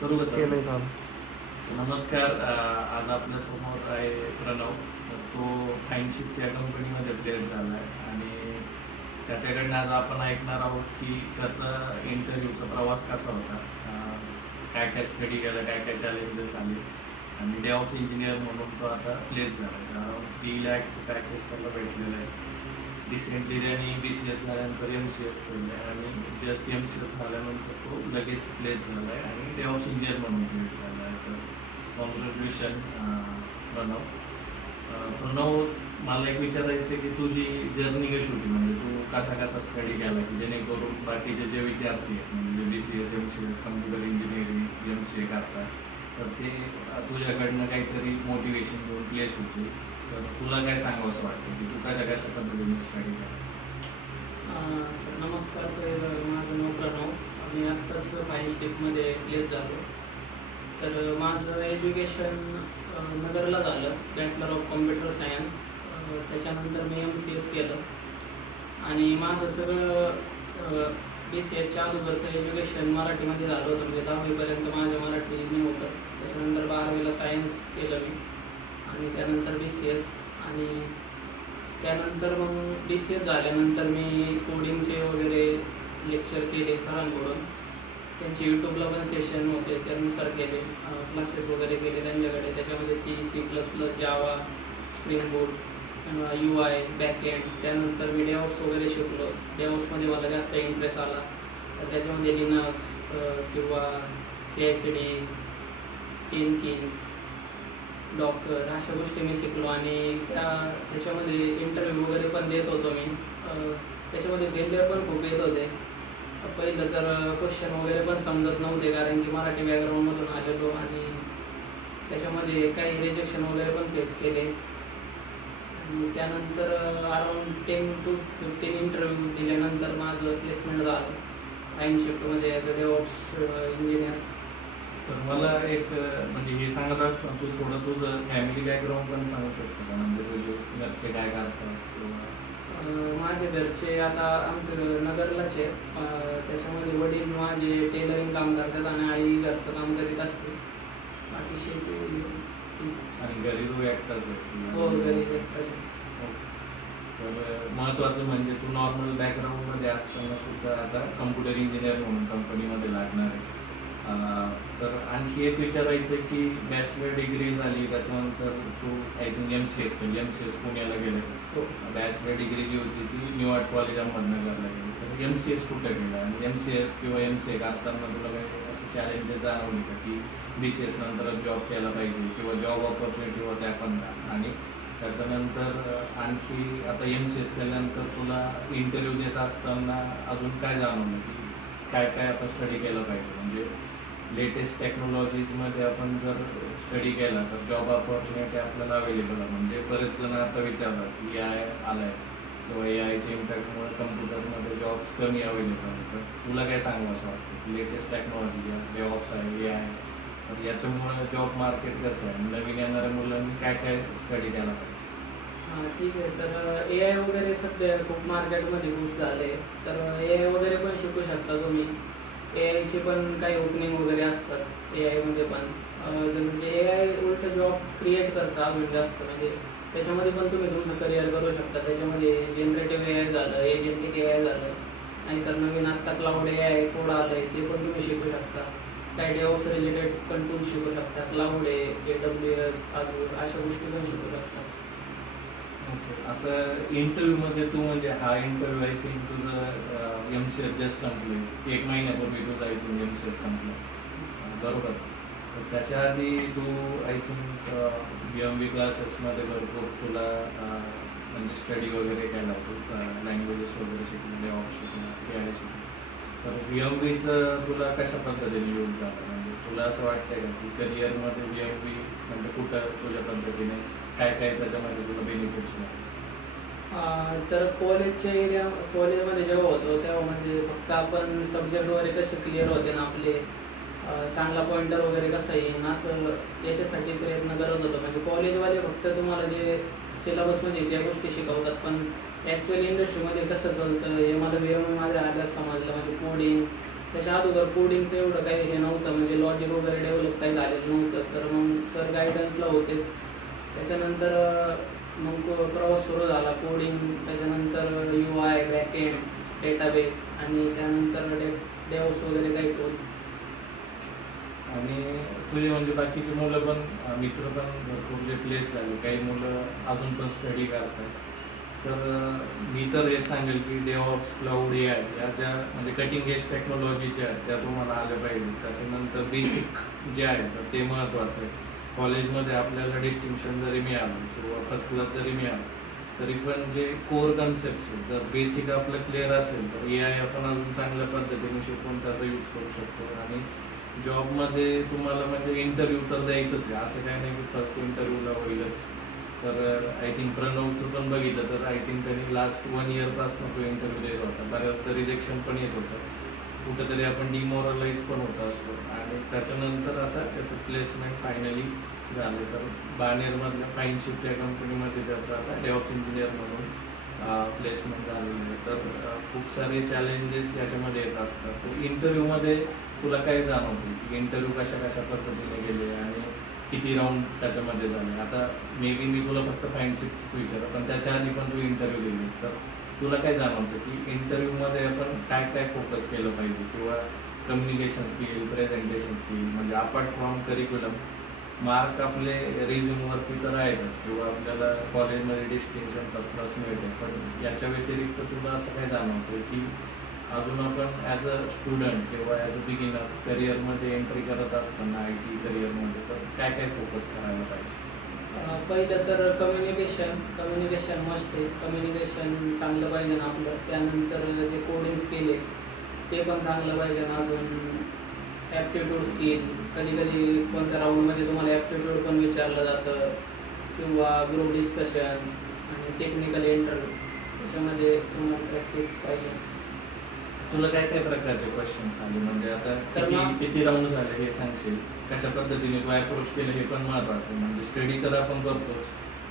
केलंय चालू. नमस्कार. आज आपल्या समोर आहे प्रणव. तर तो फाईनशिप या कंपनीमध्ये प्लेस झाला आहे आणि त्याच्याकडनं आज आपण ऐकणार आहोत की त्याचा इंटरव्ह्यूचा प्रवास कसा होता, काय काय स्टडी केलं, काय काय चॅलेंजेस आले आणि डेव्हऑप्स इंजिनियर म्हणून तो आता प्लेस झाला आहे. अराउंड 3 लाखचं पॅकेज त्याला भेटलेलं आहे. रिसेंटली त्यांनी BCS झाल्यानंतर MCS केलं आहे आणि जस्ट MCS झाल्यानंतर तो लगेच प्लेस झाला आहे आणि डेव्हऑप्स इंजिनियर म्हणून प्लेस झाला आहे. तर कॉंग्रॅच्युलेशन प्रणव. प्रणव, मला एक विचारायचं आहे की तुझी जर्नी कशी होती, म्हणजे तू कसा कसा स्टडी केला की जेणेकरून बाकीचे जे विद्यार्थी आहेत म्हणजे BCS MCS computer engineering MCA करतात तर ते तुझ्याकडनं काहीतरी मोटिवेशन घेऊन प्लेस होते. तर तुला काय सांगावं असं वाटतं की तू कशा कशा पद्धतीने स्टडी केला? नमस्कार. तर माझं नाव प्रणव. मी आत्ताच फाईनशिपमध्ये प्लेस झालो. तर माझं एज्युकेशन नगरला झालं, बॅचलर ऑफ कॉम्प्युटर सायन्स. त्याच्यानंतर मी MCS केलं आणि माझं सगळं BCSच्या अगोदरचं एज्युकेशन मराठीमध्ये झालं होतं. म्हणजे 10वीपर्यंत माझं मराठी होतं. त्याच्यानंतर 12वीला सायन्स केलं मी आणि त्यानंतर BCS आणि त्यानंतर मग BCS झाल्यानंतर मी कोडिंगचे वगैरे लेक्चर केले सरांकडून. त्यांचे यूट्यूबला पण सेशन होते, त्यानुसार केले, क्लासेस वगैरे केले त्यांच्याकडे. त्याच्यामध्ये C++, जावा, स्प्रिंग बूट, UI, बॅकएंड. त्यानंतर मी डेव्हऑप्स वगैरे शिकलो. डेव्हऑप्समध्ये मला जास्त इंटरेस्ट आला. तर त्याच्यामध्ये लिनक्स किंवा CI/CD, जेनकिन्स, डॉकर अशा गोष्टी मी शिकलो आणि त्याच्यामध्ये इंटरव्ह्यू वगैरे पण देत होतो मी. त्याच्यामध्ये फेलियर पण खूप येत होते. पहिलं तर क्वेश्चन वगैरे पण समजत नव्हते, कारण की मराठी बॅकग्राऊंडमधून आलेलो आणि त्याच्यामध्ये काही रिजेक्शन वगैरे पण फेस केले. आणि त्यानंतर अराउंड 10 to 15 इंटरव्ह्यू दिल्यानंतर माझं प्लेसमेंट झालं फाईनशिपमध्ये ॲज अ डेव्हऑप्स इंजिनियर. तर मला एक म्हणजे हे सांगत असताना तू थोडं तुझं फॅमिली बॅकग्राऊंड पण सांगू शकतो का, म्हणजे तुझे घरचे काय करतात किंवा? माझे घरचे आता आमचं नगरलाच आहे. त्याच्यामध्ये वडील माझे टेलरिंग काम करतात आणि आई घरचं काम करीत असते. बाकी शेती. आणि घरी तू एकटाच आहे? हो, घरी एकटाच आहे. तर महत्त्वाचं म्हणजे तू नॉर्मल बॅकग्राऊंडमध्ये असताना सुद्धा आता कम्प्युटर इंजिनियर म्हणून कंपनीमध्ये लागणार आहे. तर आणखी एक विचारायचं आहे की बॅचलर डिग्री झाली त्याच्यानंतर तू आय थिंक MCS केली. MCS पुण्याला गेलं. हो. बॅचलर डिग्री जी होती ती न्यू आर्ट कॉलेज अहमदनगरला गेली. तर MCS कुठं केलं आणि MCS किंवा MCA करताना तुला काही असे चॅलेंजेस जाणवले का की BCS नंतरच जॉब केला पाहिजे किंवा जॉब ऑपॉर्च्युनिटी होत्या पण? आणि त्याच्यानंतर आणखी आता MCS केल्यानंतर तुला इंटरव्ह्यू देत असताना अजून काय जाणवलं की काय काय आता स्टडी केलं पाहिजे? म्हणजे लेटेस्ट टेक्नॉलॉजीजमध्ये आपण जर स्टडी केला तर जॉब ऑपॉर्च्युनिटी आपल्याला अवेलेबल आहे. म्हणजे बरेच जण आता विचारतात की AI आला आहे किंवा AIच्या इम्पॅक्टमुळे कम्प्युटरमध्ये जॉब्स कमी अवेलेबल आहे. तर तुला काय सांगू असं वाटतं की लेटेस्ट टेक्नॉलॉजी डेव्हऑप्स आहे, AI, तर याच्यामुळे जॉब मार्केट कसं आहे, नवीन येणाऱ्या मुलांनी काय काय स्टडी केला पाहिजे? ठीक आहे. तर AI वगैरे सध्या खूप मार्केटमध्ये यूज झाले. तर AI वगैरे पण शिकू शकता तुम्ही. AIचे पण काही ओपनिंग वगैरे असतात AIमध्ये पण. म्हणजे AI उलट जॉब क्रिएट करता अजून जास्त. म्हणजे त्याच्यामध्ये पण तुम्ही तुमचं करिअर करू शकता. त्याच्यामध्ये जनरेटिव्ह AI झालं, एजंटिक AI झालं आणि तर नवीन आत्ता क्लाउड AI कोड आलं आहे ते पण तुम्ही शिकू शकता. काही डेव्हऑप्स रिलेटेड पण टूल्स शिकू शकता. क्लाउड आहे, AWS, Azure अशा गोष्टी पण शिकू शकता. आता इंटरव्ह्यूमध्ये तू म्हणजे हा इंटरव्ह्यू आय थिंक तुझं MCS जस्ट संपलं, 1 महिन्यापूर्वी तुझं आय थिंक MCS संपलं, बरोबर? तर त्याच्या आधी तू आय थिंक BMB क्लासेसमध्ये भरपूर तुला म्हणजे स्टडी वगैरे केला, तू लँग्वेजेस वगैरे शिकले, डेव्हऑप्स शिकला, AI शिकला. तर BMBचं तुला कशा पद्धतीने यूज झाला? म्हणजे तुला असं वाटतंय का की करिअरमध्ये BMB म्हणजे कुठं तुझ्या पद्धतीने काय काय त्याच्यामध्ये तुला बेनिफिट्स नाही? तर कॉलेजमध्ये जेव्हा होतो तेव्हा म्हणजे फक्त आपण सब्जेक्ट वगैरे कसे क्लिअर होते ना आपले, चांगला पॉईंटर वगैरे कसा येईल असं याच्यासाठी प्रयत्न करत होतो. म्हणजे कॉलेजवाले फक्त तुम्हाला जे सिलेबसमध्ये त्या गोष्टी शिकवतात, पण ॲक्च्युअली इंडस्ट्रीमध्ये कसं चालतं हे मला वेळ माझ्या आधार समजलं. म्हणजे कोडिंग त्याच्या अगोदर कोडिंगचं एवढं काही हे नव्हतं, म्हणजे लॉजिक वगैरे डेव्हलप काही झालेलं नव्हतं. तर मग सर गायडन्सला होतेच. त्याच्यानंतर मग प्रवास सुरू झाला कोडिंग, त्याच्यानंतर UI, बॅकएंड, डेटाबेस आणि त्यानंतर डेव्हऑप्स वगैरे काही टूल. आणि तुझे म्हणजे बाकीचे मुलं पण मित्र पण भरपूर जे प्लेस झाले, काही मुलं अजून पण स्टडी करतात. तर मी तर हेच सांगेल की डेव्हऑप्स, क्लाउड, AI या ज्या म्हणजे कटिंग एज टेक्नॉलॉजी ज्या आहेत त्या तुम्हाला आल्या पाहिजे. त्याच्यानंतर बेसिक जे आहे तर ते महत्त्वाचं आहे. कॉलेजमध्ये आपल्याला डिस्टिंक्शन जरी मिळालं किंवा फर्स्ट क्लास जरी मिळालं तरी पण जे कोर कन्सेप्ट आहेत जर बेसिक आपलं क्लिअर असेल तर AI आपण अजून चांगल्या पद्धतीने शिकून त्याचा यूज करू शकतो. आणि जॉबमध्ये तुम्हाला म्हणजे इंटरव्ह्यू तर द्यायचंच आहे, असं काही नाही की फर्स्ट इंटरव्ह्यूला होईलच. तर आय थिंक प्रणवचं पण बघितलं तर आय थिंक त्यांनी लास्ट 1 इयरपासून तो इंटरव्ह्यू देत होता. बऱ्याचदा रिजेक्शन पण येत होतं, कुठंतरी आपण डिमोरलाइज पण होत असतो. आणि त्याच्यानंतर आता त्याचं प्लेसमेंट फायनली झालं. तर बाणेरमधल्या फाईनशिप या कंपनीमध्ये त्याचं आता डेव्हऑप्स इंजिनियर म्हणून प्लेसमेंट झालेलं आहे. तर खूप सारे चॅलेंजेस याच्यामध्ये येत असतात. तर इंटरव्ह्यूमध्ये तुला काय जाणवतं की इंटरव्ह्यू कशा कशा पद्धतीने गेले आणि किती राऊंड त्याच्यामध्ये झाले? आता मे बी मी तुला फक्त फाईनशिपच विचारलं, पण त्याच्या आधी पण तू इंटरव्ह्यू दिली, तर तुला काय जाणवतं की इंटरव्ह्यूमध्ये आपण काय काय फोकस केलं पाहिजे? किंवा कम्युनिकेशन स्किल, प्रेझेंटेशन स्किल, म्हणजे अपार्ट फ्रॉम करिक्युलम मार्क आपले रिझ्यूमवरती तर आहेतच किंवा आपल्याला कॉलेजमध्ये डिस्टिंक्शन फर्स्ट क्लास मिळते, पण याच्या व्यतिरिक्त तुला असं काय जाणवतं की अजून आपण ॲज अ स्टुडंट किंवा ॲज अ बिगिनर करिअरमध्ये एंट्री करत असताना IT करिअरमध्ये तर काय काय फोकस करायला पाहिजे? पहिलं तर कम्युनिकेशन मस्ट आहे. कम्युनिकेशन चांगलं पाहिजे ना आपलं. त्यानंतर जे कोडिंग स्किल आहे ते पण चांगलं पाहिजे ना. अजून ॲप्टिट्यूड स्किल, कधी कधी कोणत्या राऊंडमध्ये तुम्हाला ॲप्टिट्यूड पण विचारलं जातं किंवा ग्रुप डिस्कशन आणि टेक्निकल इंटरव्ह्यू, त्याच्यामध्ये तुम्हाला प्रॅक्टिस पाहिजे. तुला काय काय प्रकारचे क्वेश्चन्स आले, म्हणजे आता तर मग- किती राऊंड झाले हे सांगशील? कशा पद्धतीने तू अप्रोच केलं हे पण महत्त्वाचं आहे. म्हणजे स्टडी तर आपण करतोच,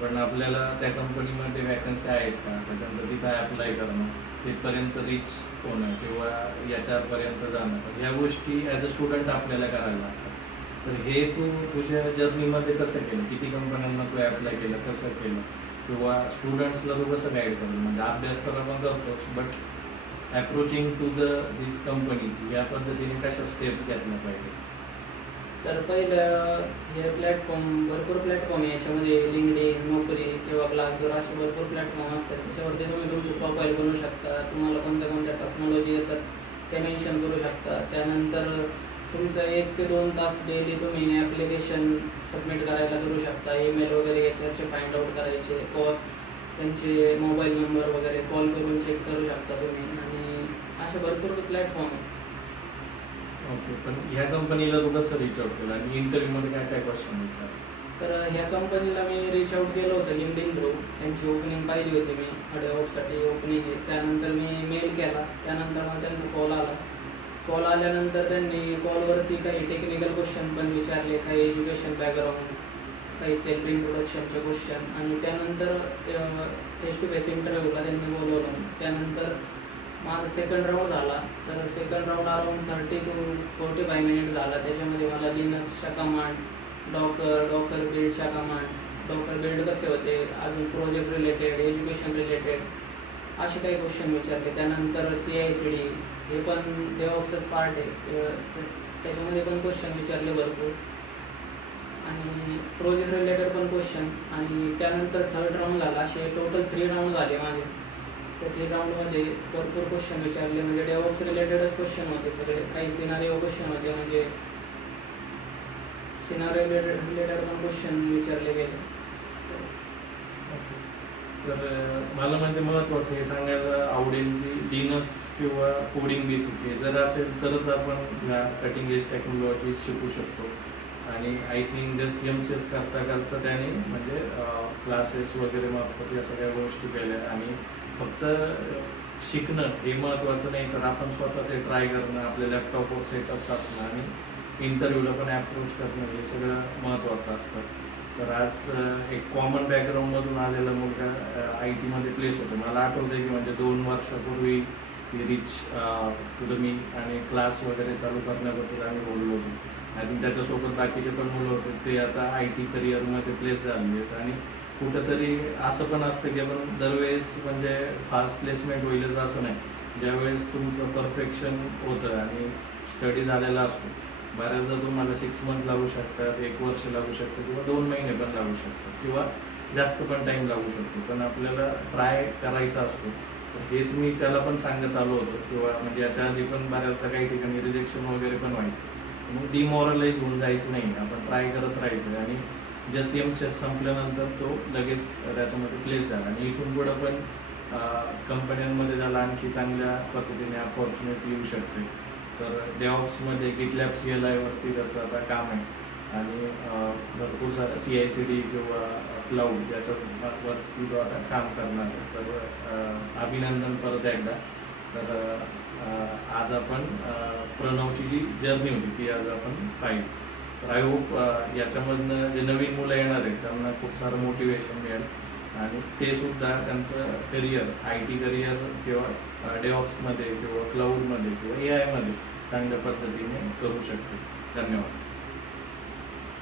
पण आपल्याला त्या कंपनीमध्ये वॅकन्सी आहेत का, त्याच्यानंतर तिथं अप्लाय करणं, तिथपर्यंत रीच होणं किंवा याच्यापर्यंत जाणं, तर ह्या गोष्टी ॲज अ स्टुडंट आपल्याला करायला लागतात. तर हे तू तुझ्या जर्नीमध्ये कसं केलं? किती कंपन्यांना तू अप्लाय केलं, कसं केलं? किंवा स्टुडंट्सला तू कसं गाईड करेल? म्हणजे अभ्यास तर आपण करतोच, but approaching to this companies या पद्धतीने कशा स्टेप्स घेतल्या पाहिजे? तर पहिलं हे भरपूर प्लॅटफॉर्म आहे याच्यामध्ये. लिंक्डइन, नोकरी किंवा ग्लासडोर असे भरपूर प्लॅटफॉर्म असतात. त्याच्यावरती तुम्ही तुमची प्रोफाईल बनवू शकता. तुम्हाला कोणत्या कोणत्या टेक्नॉलॉजी येतात ते मेन्शन करू शकता. त्यानंतर तुमचं 1 ते 2 तास डेली तुम्ही ॲप्लिकेशन सबमिट करायला करू शकता. ईमेल वगैरे याच्यावरचे फाइंड आउट करायचे, त्यांचे मोबाईल नंबर वगैरे कॉल करून चेक करू शकता तुम्ही. आणि असे भरपूर प्लॅटफॉर्म आहेत. ओके, पण ह्या कंपनीला तू कसं रीच आउट केलं आणि इंटरव्ह्यूमध्ये काय काय क्वेश्चन विचारले? तर ह्या कंपनीला मी रीच आउट केलं होतं लिंक्डइन थ्रू. त्यांची ओपनिंग पाहिली होती मी, डेव्हऑप्ससाठी ओपनिंग आहे. त्यानंतर मी मेल केला. त्यानंतर मला त्यांचा कॉल आला. कॉल आल्यानंतर त्यांनी कॉलवरती काही टेक्निकल क्वेश्चन पण विचारले, काही एज्युकेशन बॅकग्राऊंड, काही सेल्फ इंट्रोडक्शनचे क्वेश्चन. आणि त्यानंतर फेस टू फेस इंटरव्ह्यूला त्यांनी बोलवलं. त्यानंतर माझा सेकंड राऊंड झाला. तर second round around 30 to 45 minute झाला. त्याच्यामध्ये मला लिनक्सच्या कमांड्स, डॉकर बिल्डच्या कमांड, डॉकर बिल्ड कसे होते, अजून प्रोजेक्ट रिलेटेड, एज्युकेशन रिलेटेड असे काही क्वेश्चन विचारले. त्यानंतर CI/CD हे पण डेव्हऑप्सच पार्ट आहे, त्याच्यामध्ये पण क्वेश्चन विचारले भरपूर. आणि प्रोजेक्ट रिलेटेड पण क्वेश्चन. आणि त्यानंतर थर्ड राऊंड झाला. असे टोटल 3 राऊंड झाले माझे. त्या 3 राऊंडमध्ये भरपूर क्वेश्चन विचारले. म्हणजे डेव्हऑप्स रिलेटेडच क्वेश्चन होते सगळे. काही सिनारिओ क्वेश्चन होते, म्हणजे सिनारिओ रिलेटेड पण क्वेश्चन विचारले गेले. तर मला म्हणजे महत्त्वाचं हे सांगायला आवडेल की लिनक्स किंवा कोडिंग बेसिक हे जर असेल तरच आपण ह्या कटिंग एज टेक्नॉलॉजी शिकू शकतो. आणि आय थिंक जस्ट MCS करता करता त्याने म्हणजे क्लासेस वगैरे मार्फत या सगळ्या गोष्टी केल्या. आणि फक्त शिकणं हे महत्त्वाचं नाही, तर आपण स्वतः ते ट्राय करणं, आपल्या लॅपटॉपवर सेटअप्स असणं आणि इंटरव्ह्यूला पण अप्रोच करणं हे सगळं महत्त्वाचं असतं. तर आज एक कॉमन बॅकग्राऊंडमधून आलेला मुलगा IT मध्ये प्लेस होतो. मला आठवतं की म्हणजे 2 वर्षापूर्वी की रिच टू द मी आणि क्लास वगैरे चालू करण्याबद्दल आम्ही बोललो होतो. आणि त्याच्यासोबत बाकीचे पण मुलं होते ते आता IT करिअरमध्ये प्लेस झालेले आहेत. आणि कुठंतरी असं पण असतं की आपण दरवेळेस म्हणजे फास्ट प्लेसमेंट होईलच असं नाही. ज्यावेळेस तुमचं परफेक्शन होतं आणि स्टडी झालेला असतो, बऱ्याचदा तुम्हाला 6 मंथ लागू शकतात, 1 वर्ष लागू शकतं किंवा 2 महिने पण लागू शकतात किंवा जास्त पण टाईम लागू शकतो, पण आपल्याला ट्राय करायचा असतो. तर हेच मी त्याला पण सांगत आलो होतो किंवा म्हणजे याच्या आधी पण बऱ्याचदा काही ठिकाणी रिजेक्शन वगैरे पण व्हायचं. मग डिमॉरलाइज होऊन जायचं नाही, आपण ट्राय करत राहायचं. आणि जस्ट एमसीएस संपल्यानंतर तो लगेच त्याच्यामध्ये प्लेस झाला आणि इथून पुढं पण कंपन्यांमध्ये त्याला आणखी चांगल्या पद्धतीने अपॉर्च्युनिटी येऊ शकते. तर डेव्हऑप्समध्ये GitLab CLI वरती त्याचं आता काम आहे आणि भरपूर सारं CI/CD किंवा क्लाउड याच्यावरती तो आता काम करणार आहे. तर अभिनंदन परत एकदा. तर आज आपण प्रणवची जी जर्नी होती ती आज आपण पाहिली. तर आय होप याच्यामधनं जे नवीन मुलं येणार आहेत त्यांना खूप सारं मोटिवेशन मिळेल आणि ते सुद्धा त्यांचं करिअर IT करिअर किंवा डेव्हऑप्समध्ये किंवा क्लाउडमध्ये किंवा AI मध्ये चांगल्या पद्धतीने करू शकतील. धन्यवाद.